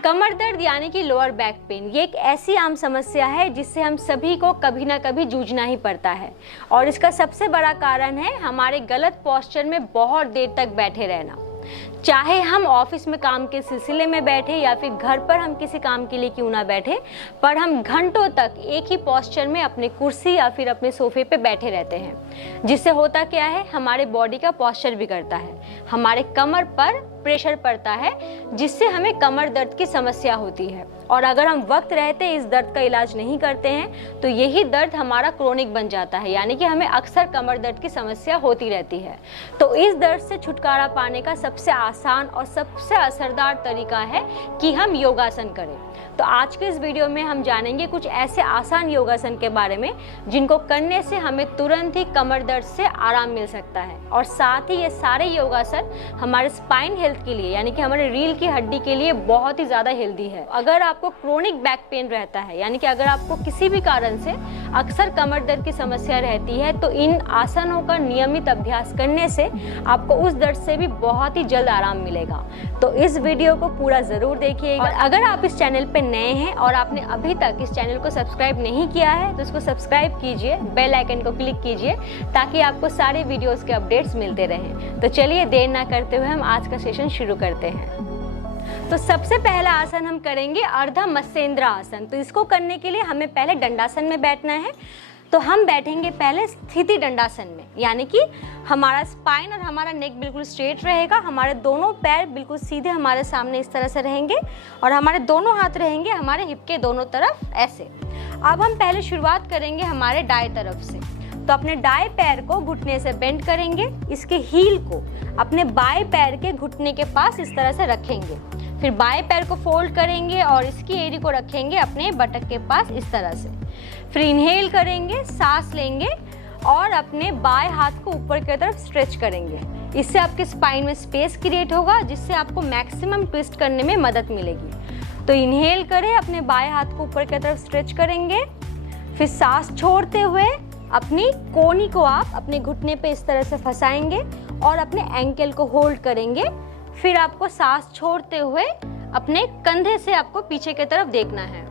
कमर दर्द यानी कि लोअर बैक पेन, ये एक ऐसी आम समस्या है जिससे हम सभी को कभी ना कभी जूझना ही पड़ता है। और इसका सबसे बड़ा कारण है हमारे गलत पोस्चर में बहुत देर तक बैठे रहना। चाहे हम ऑफिस में काम के सिलसिले में बैठे या फिर घर पर हम किसी काम के लिए क्यों ना बैठे, पर हम घंटों तक एक ही पोस्चर में अपने कुर्सी या फिर अपने सोफे पे बैठे रहते हैं, जिससे होता क्या है, हमारे बॉडी का पोस्चर बिगड़ता है, हमारे कमर पर प्रेशर पड़ता है, जिससे हमें कमर दर्द की समस्या होती है। और अगर हम वक्त रहते इस दर्द का इलाज नहीं करते हैं तो यही दर्द हमारा क्रोनिक बन जाता है, यानी कि हमें अक्सर कमर दर्द की समस्या होती रहती है। तो इस दर्द से छुटकारा पाने का सबसे आसान और सबसे असरदार तरीका है कि हम योगासन करें। तो आज के इस वीडियो में हम जानेंगे कुछ ऐसे आसान योगासन के बारे में जिनको करने से हमें तुरंत ही कमर दर्द से आराम मिल सकता है। और साथ ही ये सारे योगासन हमारे स्पाइन हेल्थ के लिए, यानी कि हमारे रीढ़ की हड्डी के लिए बहुत ही ज़्यादा हेल्दी है। अगर आपको क्रोनिक बैक पेन रहता है, यानी कि अगर आपको किसी भी कारण से अक्सर कमर दर्द की समस्या रहती है, तो इन आसनों का नियमित अभ्यास करने से आपको उस दर्द से भी बहुत ही जल्द आराम मिलेगा। तो इस वीडियो को पूरा ज़रूर देखिएगा। और अगर आप इस चैनल पर नए हैं और आपने अभी तक इस चैनल को सब्सक्राइब नहीं किया है तो इसको सब्सक्राइब कीजिए, बेल आइकन को क्लिक कीजिए ताकि आपको सारे वीडियोस के अपडेट्स मिलते रहें। तो चलिए देर ना करते हुए हम आज का सेशन शुरू करते हैं। तो सबसे पहला आसन हम करेंगे अर्ध मत्स्येंद्र आसन। तो इसको करने के लिए हमें पहले दंडासन में बैठना है। तो हम बैठेंगे पहले स्थिति दंडासन में, यानी कि हमारा स्पाइन और हमारा नेक बिल्कुल स्ट्रेट रहेगा, हमारे दोनों पैर बिल्कुल सीधे हमारे सामने इस तरह से रहेंगे और हमारे दोनों हाथ रहेंगे हमारे हिप के दोनों तरफ ऐसे। अब हम पहले शुरुआत करेंगे हमारे दाएं तरफ से। तो अपने दाएं पैर को घुटने से बेंड करेंगे, इसके हील को अपने बाएं पैर के घुटने के पास इस तरह से रखेंगे, फिर बाएं पैर को फोल्ड करेंगे और इसकी एड़ी को रखेंगे अपने बटक के पास इस तरह से। फिर इनहेल करेंगे, सांस लेंगे और अपने बाएं हाथ को ऊपर की तरफ स्ट्रेच करेंगे। इससे आपके स्पाइन में स्पेस क्रिएट होगा, जिससे आपको मैक्सिमम ट्विस्ट करने में मदद मिलेगी। तो इनहेल करें, अपने बाएं हाथ को ऊपर की तरफ स्ट्रेच करेंगे, फिर सांस छोड़ते हुए अपनी कोहनी को आप अपने घुटने पे इस तरह से फंसाएंगे और अपने एंकल को होल्ड करेंगे। फिर आपको सांस छोड़ते हुए अपने कंधे से आपको पीछे की तरफ देखना है।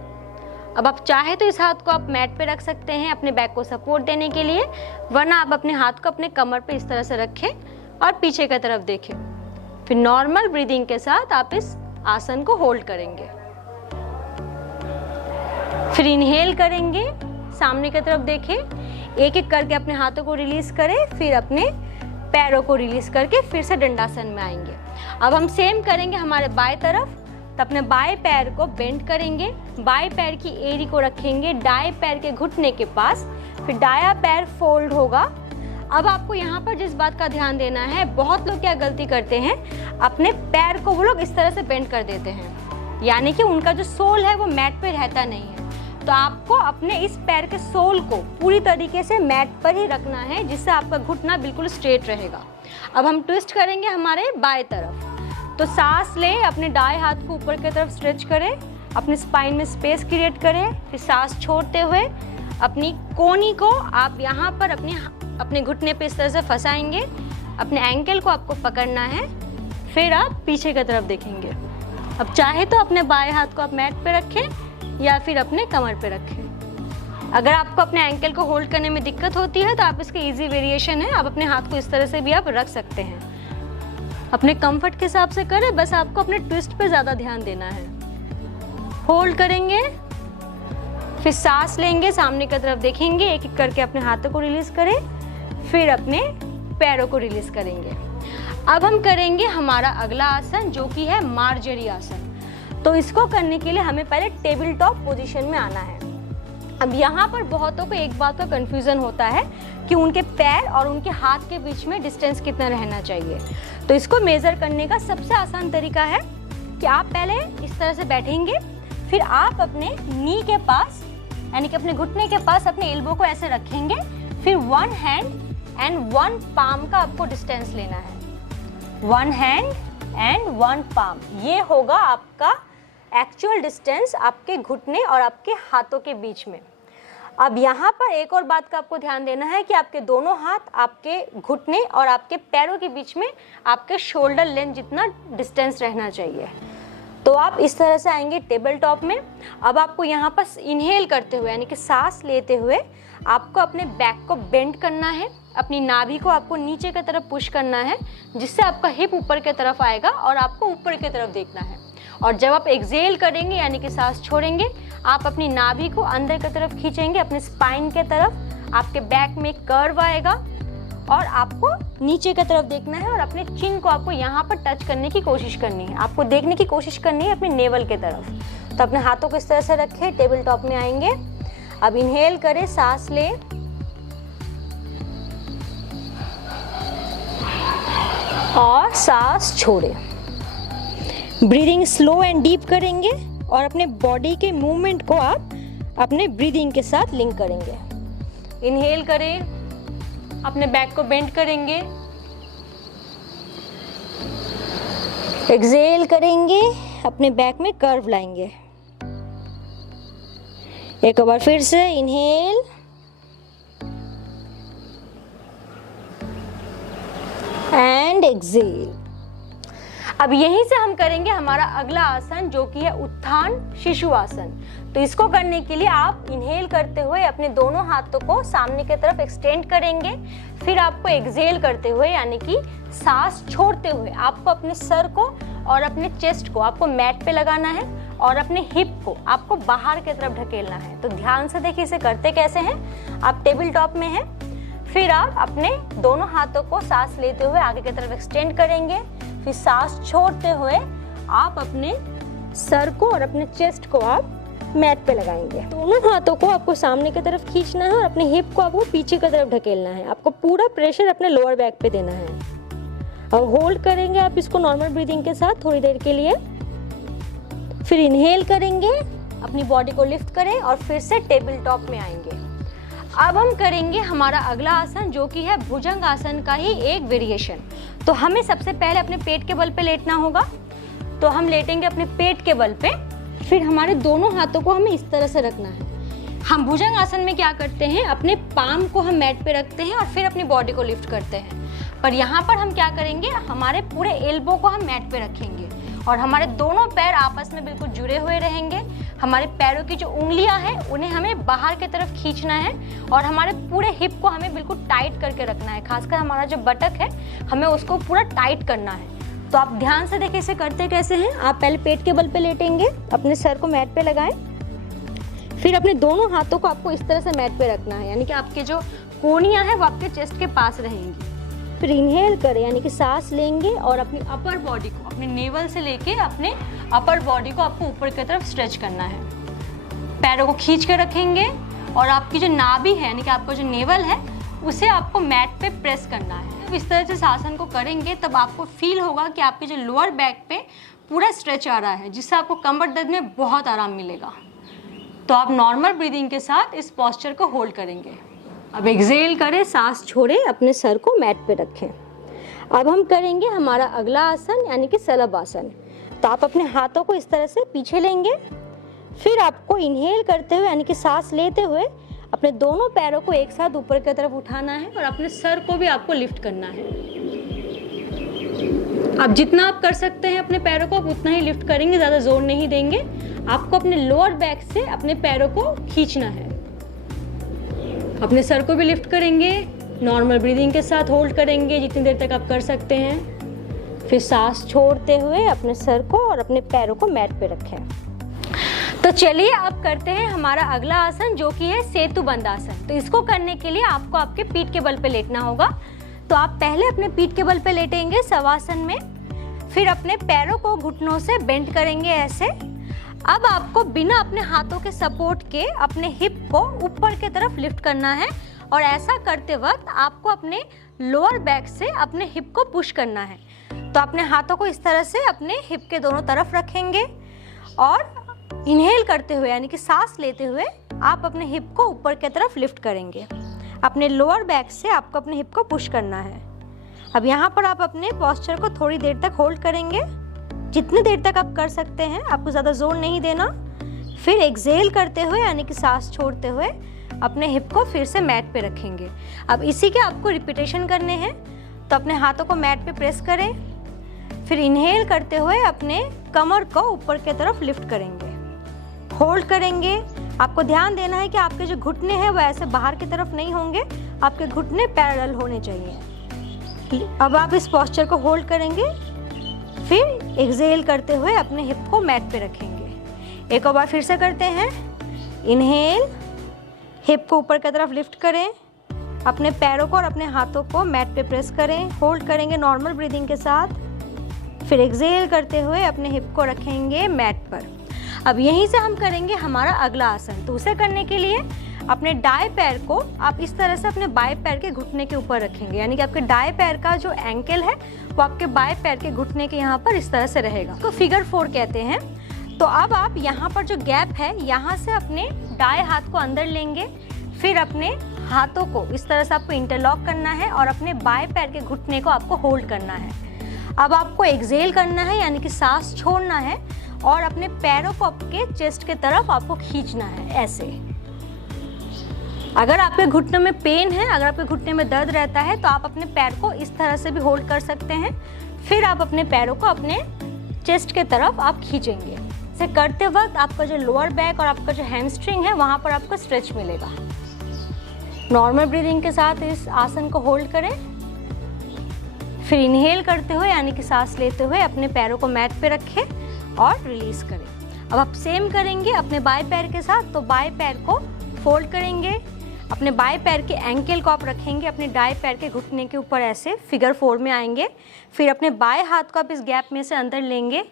अब आप चाहे तो इस हाथ को आप मैट पे रख सकते हैं अपने बैक को सपोर्ट देने के लिए, वरना आप अपने हाथ को अपने कमर पे इस तरह से रखें और पीछे की तरफ देखें। फिर नॉर्मल ब्रीदिंग के साथ आप इस आसन को होल्ड करेंगे। फिर इनहेल करेंगे, सामने की तरफ देखें, एक एक करके अपने हाथों को रिलीज करें, फिर अपने पैरों को रिलीज करके फिर से दंडासन में आएंगे। अब हम सेम करेंगे हमारे बाएं तरफ। तो अपने बाएं पैर को बेंड करेंगे, बाएं पैर की एड़ी को रखेंगे दाएं पैर के घुटने के पास, फिर दायां पैर फोल्ड होगा। अब आपको यहाँ पर जिस बात का ध्यान देना है, बहुत लोग क्या गलती करते हैं, अपने पैर को वो लोग इस तरह से बेंड कर देते हैं, यानी कि उनका जो सोल है वो मैट पे रहता नहीं है। तो आपको अपने इस पैर के सोल को पूरी तरीके से मैट पर ही रखना है, जिससे आपका घुटना बिल्कुल स्ट्रेट रहेगा। अब हम ट्विस्ट करेंगे हमारे बाएं तरफ। तो सांस लें, अपने दाएं हाथ को ऊपर की तरफ स्ट्रेच करें, अपने स्पाइन में स्पेस क्रिएट करें, फिर सांस छोड़ते हुए अपनी कोहनी को आप यहाँ पर अपने घुटने पे इस तरह से फंसाएंगे, अपने एंकल को आपको पकड़ना है, फिर आप पीछे की तरफ देखेंगे। अब चाहे तो अपने बाएं हाथ को आप मैट पे रखें या फिर अपने कमर पे रखें। अगर आपको अपने एंकल को होल्ड करने में दिक्कत होती है तो आप इसके इजी वेरिएशन है, आप अपने हाथ को इस तरह से भी आप रख सकते हैं। अपने कंफर्ट के हिसाब से करें, बस आपको अपने ट्विस्ट पे ज़्यादा ध्यान देना है। होल्ड करेंगे, फिर सांस लेंगे, सामने की तरफ देखेंगे, एक एक करके अपने हाथों को रिलीज करें, फिर अपने पैरों को रिलीज करेंगे। अब हम करेंगे हमारा अगला आसन, जो कि है मार्जरी आसन। तो इसको करने के लिए हमें पहले टेबल टॉप पोजीशन में आना है। अब यहाँ पर बहुतों को एक बात का कंफ्यूजन होता है कि उनके पैर और उनके हाथ के बीच में डिस्टेंस कितना रहना चाहिए। तो इसको मेजर करने का सबसे आसान तरीका है कि आप पहले इस तरह से बैठेंगे, फिर आप अपने नी के पास, यानी कि अपने घुटने के पास अपने एल्बो को ऐसे रखेंगे, फिर one hand and one palm का आपको डिस्टेंस लेना है। One hand and one palm, ये होगा आपका एक्चुअल डिस्टेंस आपके घुटने और आपके हाथों के बीच में। अब यहाँ पर एक और बात का आपको ध्यान देना है कि आपके दोनों हाथ आपके घुटने और आपके पैरों के बीच में आपके शोल्डर लेंथ जितना डिस्टेंस रहना चाहिए। तो आप इस तरह से आएंगे टेबल टॉप में। अब आपको यहाँ पर इनहेल करते हुए यानी कि सांस लेते हुए आपको अपने बैक को बेंड करना है, अपनी नाभि को आपको नीचे की तरफ पुश करना है, जिससे आपका हिप ऊपर की तरफ आएगा और आपको ऊपर की तरफ देखना है। और जब आप एक्सहेल करेंगे यानी कि सांस छोड़ेंगे, आप अपनी नाभि को अंदर की तरफ खींचेंगे, अपने स्पाइन के तरफ। आपके बैक में कर्व आएगा और आपको नीचे की तरफ देखना है और अपने चिन को आपको यहाँ पर टच करने की कोशिश करनी है। आपको देखने की कोशिश करनी है अपने नेवल के तरफ। तो अपने हाथों को इस तरह से रखें, टेबल टॉप में आएंगे। अब इनहेल करें, सांस लें और सांस छोड़ें। ब्रीदिंग स्लो एंड डीप करेंगे और अपने बॉडी के मूवमेंट को आप अपने ब्रीदिंग के साथ लिंक करेंगे। इनहेल करें, अपने बैक को बेंड करेंगे, एक्सहेल करेंगे, अपने बैक में कर्व लाएंगे। एक बार फिर से इनहेल एंड एक्सहेल। अब यहीं से हम करेंगे हमारा अगला आसन, जो कि है उत्थान शिशु आसन। तो इसको करने के लिए आप इनहेल करते हुए अपने दोनों हाथों को सामने की तरफ एक्सटेंड करेंगे। फिर आपको एक्सहेल करते हुए यानी कि सांस छोड़ते हुए आपको अपने सर को और अपने चेस्ट को आपको मैट पे लगाना है और अपने हिप को आपको बाहर की तरफ ढकेलना है। तो ध्यान से देखिए इसे करते कैसे हैं। आप टेबल टॉप में हैं, फिर आप अपने दोनों हाथों को सांस लेते हुए आगे की तरफ एक्सटेंड करेंगे। फिर सांस छोड़ते हुए आप अपने सर को और अपने चेस्ट को आप मैट पे लगाएंगे। दोनों हाथों को आपको सामने की तरफ खींचना है और अपने हिप को आपको पीछे की तरफ ढकेलना है। आपको पूरा प्रेशर अपने लोअर बैक पे देना है। अब होल्ड करेंगे आप इसको नॉर्मल ब्रीदिंग के साथ थोड़ी देर के लिए। फिर इनहेल करेंगे, अपनी बॉडी को लिफ्ट करें और फिर से टेबल टॉप में आएंगे। अब हम करेंगे हमारा अगला आसन, जो कि है भुजंग आसन का ही एक वेरिएशन। तो हमें सबसे पहले अपने पेट के बल पे लेटना होगा। तो हम लेटेंगे अपने पेट के बल पे, फिर हमारे दोनों हाथों को हमें इस तरह से रखना है। हम भुजंग आसन में क्या करते हैं, अपने पाम को हम मैट पे रखते हैं और फिर अपनी बॉडी को लिफ्ट करते हैं। पर यहाँ पर हम क्या करेंगे, हमारे पूरे एल्बो को हम मैट पे रखेंगे और हमारे दोनों पैर आपस में बिल्कुल जुड़े हुए रहेंगे। हमारे पैरों की जो उंगलियां हैं उन्हें हमें बाहर की तरफ खींचना है और हमारे पूरे हिप को हमें बिल्कुल टाइट करके रखना है। खासकर हमारा जो बटक है हमें उसको पूरा टाइट करना है। तो आप ध्यान से देखिए इसे करते कैसे हैं। आप पहले पेट के बल पे लेटेंगे, अपने सर को मैट पे लगाएं, फिर अपने दोनों हाथों को आपको इस तरह से मैट पे रखना है, यानी कि आपके जो कोहनियां हैं वो आपके चेस्ट के पास रहेंगी। फिर इनहेल करें यानी कि सांस लेंगे और अपनी अपर बॉडी को अपने नेवल से लेके अपने अपर बॉडी को आपको ऊपर की तरफ स्ट्रेच करना है। पैरों को खींच के रखेंगे और आपकी जो नाभि है यानी कि आपका जो नेवल है उसे आपको मैट पे प्रेस करना है। जब इस तरह से इस आसन को करेंगे तब आपको फील होगा कि आपके जो लोअर बैक पे पूरा स्ट्रेच आ रहा है, जिससे आपको कमर दर्द में बहुत आराम मिलेगा। तो आप नॉर्मल ब्रीदिंग के साथ इस पोस्चर को होल्ड करेंगे। अब एक्सहेल करें, सांस छोड़ें, अपने सर को मैट पे रखें। अब हम करेंगे हमारा अगला आसन यानी कि सलभ आसन। तो आप अपने हाथों को इस तरह से पीछे लेंगे, फिर आपको इनहेल करते हुए यानी कि सांस लेते हुए अपने दोनों पैरों को एक साथ ऊपर की तरफ उठाना है और अपने सर को भी आपको लिफ्ट करना है। अब जितना आप कर सकते हैं अपने पैरों को आप उतना ही लिफ्ट करेंगे, ज़्यादा जोर नहीं देंगे। आपको अपने लोअर बैक से अपने पैरों को खींचना है। अपने सर को भी लिफ्ट करेंगे, नॉर्मल ब्रीदिंग के साथ होल्ड करेंगे जितनी देर तक आप कर सकते हैं। फिर सांस छोड़ते हुए अपने सर को और अपने पैरों को मैट पे रखें। तो चलिए अब करते हैं हमारा अगला आसन, जो कि है सेतुबंध आसन। तो इसको करने के लिए आपको आपके पीठ के बल पे लेटना होगा। तो आप पहले अपने पीठ के बल पे लेटेंगे शवासन में, फिर अपने पैरों को घुटनों से बेंड करेंगे ऐसे। अब आपको बिना अपने हाथों के सपोर्ट के अपने हिप को ऊपर की तरफ लिफ्ट करना है और ऐसा करते वक्त आपको अपने लोअर बैक से अपने हिप को पुश करना है। तो अपने हाथों को इस तरह से अपने हिप के दोनों तरफ रखेंगे और इनहेल करते हुए यानी कि सांस लेते हुए आप अपने हिप को ऊपर की तरफ लिफ्ट करेंगे। अपने लोअर बैक से आपको अपने हिप को पुश करना है। अब यहाँ पर आप अपने पोस्चर को थोड़ी देर तक होल्ड करेंगे, जितनी देर तक आप कर सकते हैं, आपको ज़्यादा जोर नहीं देना। फिर एक्सहेल करते हुए यानी कि सांस छोड़ते हुए अपने हिप को फिर से मैट पे रखेंगे। अब इसी के आपको रिपीटेशन करने हैं। तो अपने हाथों को मैट पे प्रेस करें, फिर इनहेल करते हुए अपने कमर को ऊपर की तरफ लिफ्ट करेंगे, होल्ड करेंगे। आपको ध्यान देना है कि आपके जो घुटने हैं वो ऐसे बाहर की तरफ नहीं होंगे, आपके घुटने पैरेलल होने चाहिए। अब आप इस पोस्चर को होल्ड करेंगे, फिर एक्सहेल करते हुए अपने हिप को मैट पे रखेंगे। एक और बार फिर से करते हैं। इनहेल, हिप को ऊपर की तरफ लिफ्ट करें, अपने पैरों को और अपने हाथों को मैट पे प्रेस करें, होल्ड करेंगे नॉर्मल ब्रीदिंग के साथ। फिर एक्सहेल करते हुए अपने हिप को रखेंगे मैट पर। अब यहीं से हम करेंगे हमारा अगला आसन। तो उसे करने के लिए अपने दाएं पैर को आप इस तरह से अपने बाएं पैर के घुटने के ऊपर रखेंगे, यानी कि आपके दाएं पैर का जो एंकल है वो आपके बाएं पैर के घुटने के यहाँ पर इस तरह से रहेगा। तो फिगर 4 कहते हैं। तो अब आप यहाँ पर जो गैप है यहाँ से अपने दाएं हाथ को अंदर लेंगे, फिर अपने हाथों को इस तरह से आपको इंटरलॉक करना है और अपने बाएं पैर के घुटने को आपको होल्ड करना है। अब आपको एक्सहेल करना है, यानी कि सांस छोड़ना है और अपने पैरों को आपके चेस्ट के तरफ आपको खींचना है ऐसे। अगर आपके घुटनों में पेन है, अगर आपके घुटने में दर्द रहता है तो आप अपने पैर को इस तरह से भी होल्ड कर सकते हैं। फिर आप अपने पैरों को अपने चेस्ट के तरफ आप खींचेंगे। इसे करते वक्त आपका जो लोअर बैक और आपका जो हैमस्ट्रिंग है वहाँ पर आपको स्ट्रेच मिलेगा। नॉर्मल ब्रीदिंग के साथ इस आसन को होल्ड करें, फिर इनहेल करते हुए यानी कि सांस लेते हुए अपने पैरों को मैट पे रखें और रिलीज करें। अब आप सेम करेंगे अपने बाएं पैर के साथ। तो बाएं पैर को फोल्ड करेंगे, अपने बाएं पैर के एंकल को आप रखेंगे अपने दाएं पैर के घुटने के ऊपर, ऐसे फिगर 4 में आएंगे। फिर अपने बाएं हाथ को आप इस गैप में से अंदर लेंगे,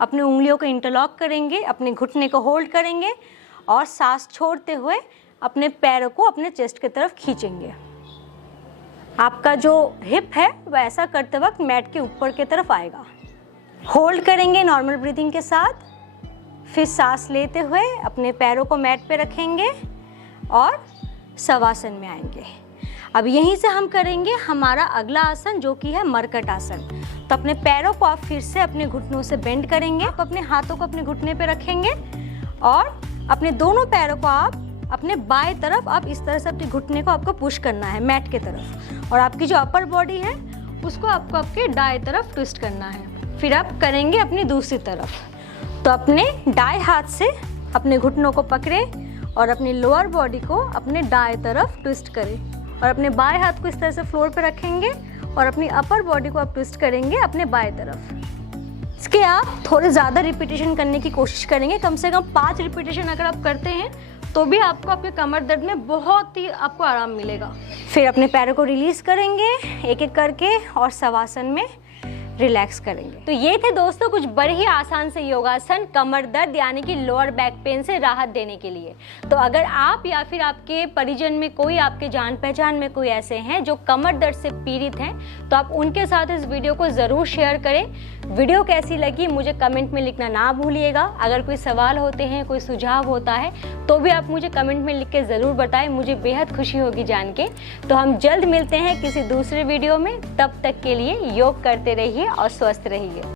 अपने उंगलियों को इंटरलॉक करेंगे, अपने घुटने को होल्ड करेंगे और सांस छोड़ते हुए अपने पैरों को अपने चेस्ट की तरफ खींचेंगे। आपका जो हिप है वह ऐसा करते वक्त मैट के ऊपर की तरफ आएगा। होल्ड करेंगे नॉर्मल ब्रीदिंग के साथ, फिर सांस लेते हुए अपने पैरों को मैट पे रखेंगे और शवासन में आएंगे। अब यहीं से हम करेंगे हमारा अगला आसन जो कि है मरकट आसन। तो अपने पैरों को आप फिर से अपने घुटनों से बेंड करेंगे, आप अपने हाथों को अपने घुटने पे रखेंगे और अपने दोनों पैरों को आप अपने बाएं तरफ आप इस तरह से अपने घुटने को आपको पुश करना है मैट के तरफ और आपकी जो अपर बॉडी है उसको आपको आपके दाएं तरफ ट्विस्ट करना है। फिर आप करेंगे अपनी दूसरी तरफ। तो अपने दाएं हाथ से अपने घुटनों को पकड़ें और अपनी लोअर बॉडी को अपने दाएं तरफ ट्विस्ट करें और अपने बाएं हाथ को इस तरह से फ्लोर पे रखेंगे और अपनी अपर बॉडी को आप ट्विस्ट करेंगे अपने बाएं तरफ। इसके आप थोड़े ज़्यादा रिपीटेशन करने की कोशिश करेंगे, कम से कम 5 रिपीटेशन अगर आप करते हैं तो भी आपको आपके कमर दर्द में बहुत ही आपको आराम मिलेगा। फिर अपने पैरों को रिलीज करेंगे एक एक करके और शवासन में रिलैक्स करेंगे। तो ये थे दोस्तों कुछ बड़े ही आसान से योगासन कमर दर्द यानी कि लोअर बैक पेन से राहत देने के लिए। तो अगर आप या फिर आपके परिजन में कोई, आपके जान पहचान में कोई ऐसे हैं जो कमर दर्द से पीड़ित हैं तो आप उनके साथ इस वीडियो को ज़रूर शेयर करें। वीडियो कैसी लगी मुझे कमेंट में लिखना ना भूलिएगा। अगर कोई सवाल होते हैं, कोई सुझाव होता है तो भी आप मुझे कमेंट में लिख के ज़रूर बताएं, मुझे बेहद खुशी होगी जान के। तो हम जल्द मिलते हैं किसी दूसरे वीडियो में, तब तक के लिए योग करते रहिए और स्वस्थ रहिए।